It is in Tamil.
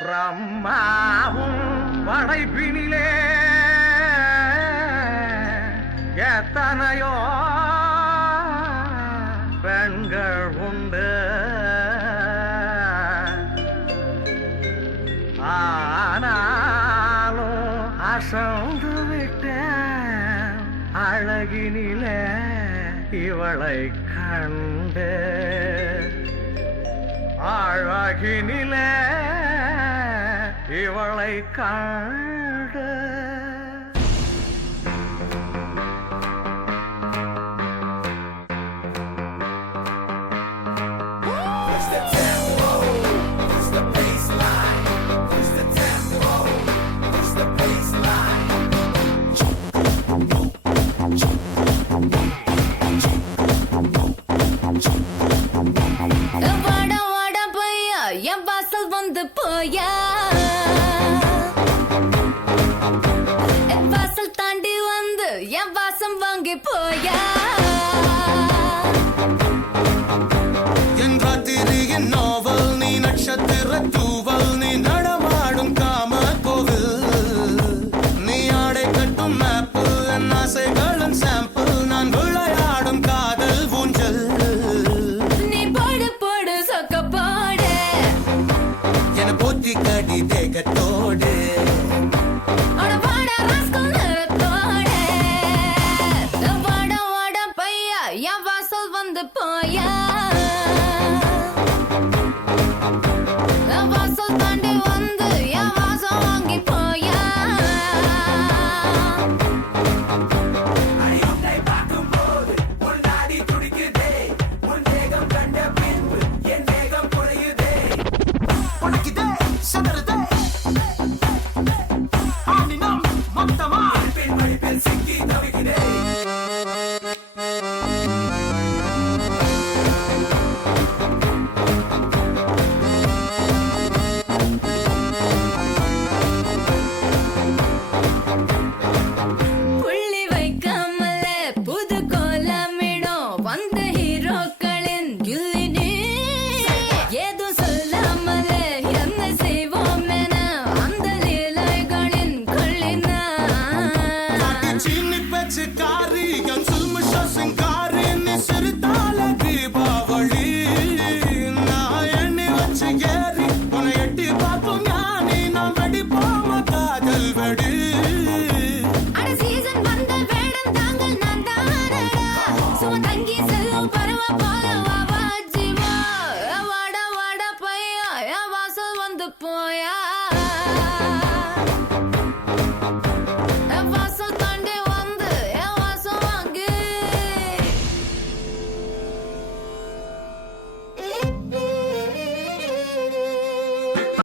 பிரம்மாவும் படைப்பினிலே எத்தனையோ பெண்கள் உண்டு. ஆனாலும் அசந்து விட்டேன் அழகினிலே இவளை கண்டு. அழகினிலே இவளை கண்டு. என் வாசல் வந்து போயா, என் வாசல் தாண்டி வந்து என் வாசம் வாங்கி போயா. என் ராத்திரியின் நாவல் நீ, நட்சத்திர தூவல் நீ, நடமாடும் காம கோவில் நீ, ஆடை கட்டும் மேப்பு என் ஆசைகளின் சாம்பிள், நான் விளையாடும் காதல் ஊஞ்சல். நீ போடு போடு சொக்க போடு, என போற்றி கடி தேகத்தோடு என் வாசல் வந்து போயா, என் வாசல் தாண்டி வந்து என் வாசம் வாங்கி போயா. புள்ளி வைக்காமலே புது கோலமிடும் வந்த ஹீரோக்களின் கில்லினே, ஏதோ சொல்லாமலே என்ன செய்வோம் என அந்த லீலைகளின் கொள்ளினா. சீனி பேச்சு காரி என் சுல்முஷா சிங்காரி நீ, சிறுதால தீபாவளி நான் எண்ணி வச்சு ஏறி உன்னை எட்டி பார்க்கும் ஞானி, நான் வெடி போம காதல் வெடி. அட சீசன் வந்த வேடம் தாங்கள் நான் தானடா, சும்மா தங்கி செல்லும் பருவ போல வா ஜீவா. வாடா வாடா பையா என் வாசல் வந்து போயா.